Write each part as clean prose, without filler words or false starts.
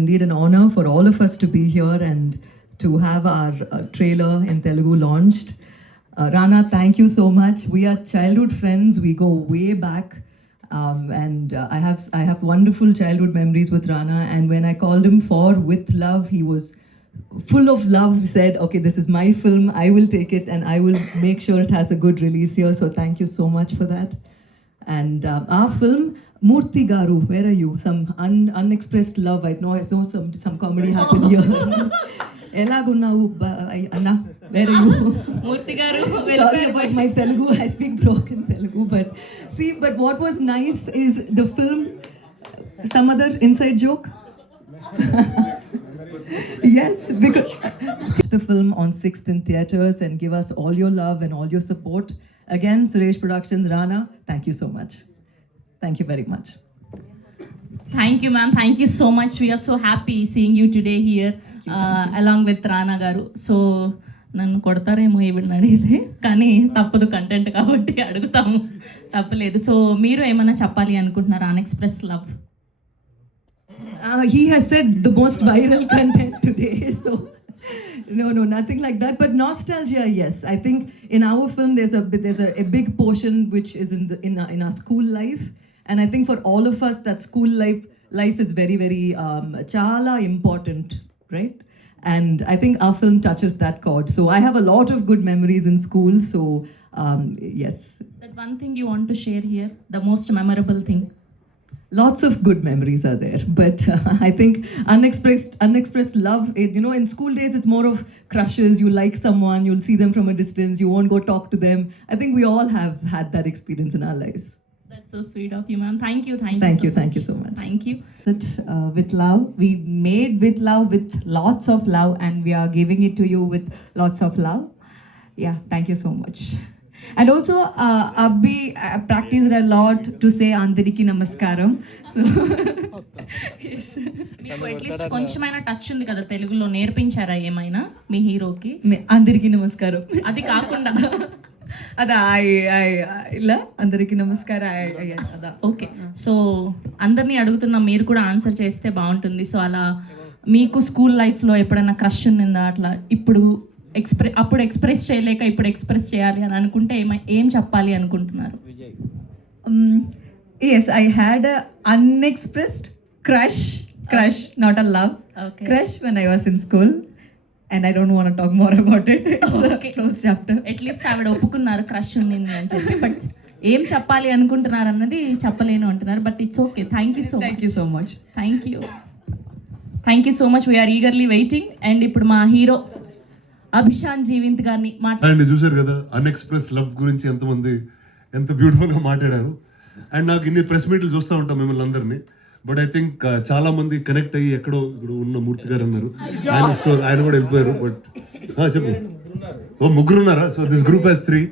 Indeed an honor for all of us to be here and to have our trailer in Telugu launched. Rana, thank you so much. We are childhood friends. We go way back. I have wonderful childhood memories with Rana. And when I called him for With Love, he was full of love. Said, "Okay, this is my film. I will take it and I will make sure it has a good release here." So thank you so much for that. And our film, Murthy Garu, where are you? Some unexpressed love. I know some comedy happened here. Elagunnavu Anna, where are you? Murthy Garu, Sorry about my Telugu. I speak broken Telugu, but what was nice is the film. Some other inside joke. Yes, because the film on 6th in theaters and give us all your love and all your support. Again, Suresh Productions, Rana, thank you so much. Thank you very much. Thank you, ma'am. Thank you so much. We are so happy seeing you today here along with Rana Garu. So నన్ను కొడతారేమో ఈవిడని అడిగితే, కానీ తప్పదు, కంటెంట్ కాబట్టి అడుగుతాము, తప్పలేదు. సో మీరు ఏమైనా చెప్పాలి అనుకుంటున్నారా unexpressed love? He has said the most viral content today, so no, nothing like that. But nostalgia, yes. I think in our film there's a big portion which is in our school life, and I think for all of us that school life is very very chala important, right? And I think our film touches that chord. So I have a lot of good memories in school. So yes. That one thing you want to share here, the most memorable thing. Lots of good memories are there, but I think unexpressed love, in school days it's more of crushes. You like someone, you'll see them from a distance, you won't go talk to them. I think we all have had that experience in our lives. That's so sweet of you, ma'am. Thank you so much. Thank you. With love, we made with love, with lots of love, and we are giving it to you with lots of love. Yeah, thank you so much. And also, Abhi practiced a lot to say Andariki Namaskaram. So, yes. మీకు అట్లీస్ట్ కొంచెమైనా టచ్ ఉంది కదా తెలుగులో, నేర్పించారా ఏమైనా మీ హీరోకి? Andariki Namaskaram. అది కాకుండా అదా ఇలా అందరికీ నమస్కారం అదా. ఓకే, సో అందరినీ అడుగుతున్నా, మీరు కూడా ఆన్సర్ చేస్తే బాగుంటుంది. సో అలా మీకు స్కూల్ లైఫ్లో ఎప్పుడైనా క్రష్ ఉందా అట్లా? అప్పుడు ఎక్స్ప్రెస్ చేయలేక ఇప్పుడు ఎక్స్ప్రెస్ చేయాలి అని అనుకుంటే ఏం చెప్పాలి అనుకుంటున్నారు? Yes, I had a unexpressed crush, not a love. Okay. Crush when I was in school, and I don't want to talk more about it. It's Okay. a closed chapter. At least ఆవిడ ఒప్పుకున్నారు క్రష్ ఉంది అని చెప్పి, బట్ ఏం చెప్పాలి అనుకుంటున్నారు అన్నది చెప్పలేను అంటున్నారు. But it's okay. Thank you so much. Thank you so much. We're eagerly waiting. And ఇప్పుడు మా హీరో అభిషాన్ జీవింత్ గారిని అండ్ చూసారు కదా అన్ఎక్స్ప్రెస్ లవ్ గురించి ఎంత బ్యూటిఫుల్ గా మాట్లాడారు. అండ్ నాకు ఇన్ని ప్రెస్ మీట్లు చూస్తూ ఉంటాం మిమ్మల్ని అందరినీ, బట్ ఐ థింక్ చాలా మంది కనెక్ట్ అయ్యి ఎక్కడో ఇప్పుడు ఉన్న మూర్తి గారు అన్నారు, ఆయన కూడా వెళ్ళిపోయారు. బట్ చెప్పు, ముగ్గురు ఉన్నారా? So this group has 3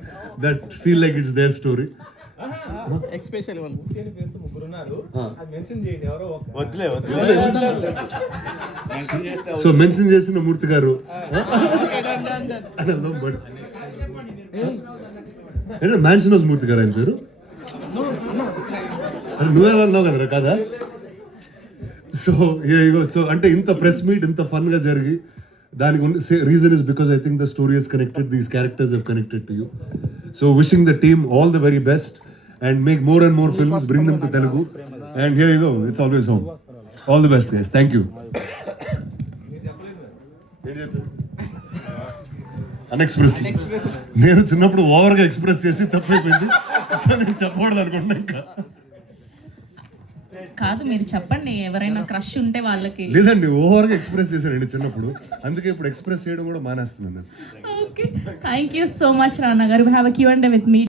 that feel like it's their story. So mention చేసిన మూర్తి గారు బట్ మ్యాన్షన్ హౌస్ మూర్తి గారు ఆయన పేరు. నువ్వే అన్నావు కదరా కదా? సో అంటే ఇంత ప్రెస్ మీట్ ఇంత ఫన్ గా జరిగి దానికి reason is because I think the story has connected, these characters have connected to you. So wishing the team all the very best and make more and more films, bring them to Telugu, and here you go, it's always home. All the best guys, thank you. Unexpressed. నేను చిన్నప్పుడు ఓవర్గా ఎక్స్ప్రెస్ చేసి తప్పైపోయింది, సో నేను చెప్పకూడదు అనుకుంటున్నా. ఇంకా కాదు, మీరు చెప్పండి, ఎవరైనా క్రష్ ఉంటే వాళ్ళకి. లేదండి, ఓవర్గా ఎక్స్ప్రెస్ చేశానండి చిన్నప్పుడు, అందుకే ఇప్పుడు ఎక్స్ప్రెస్ చేయడం కూడా మానేస్తున్నాను. Okay, thank you so much Rana garu. We have a Q&A with me.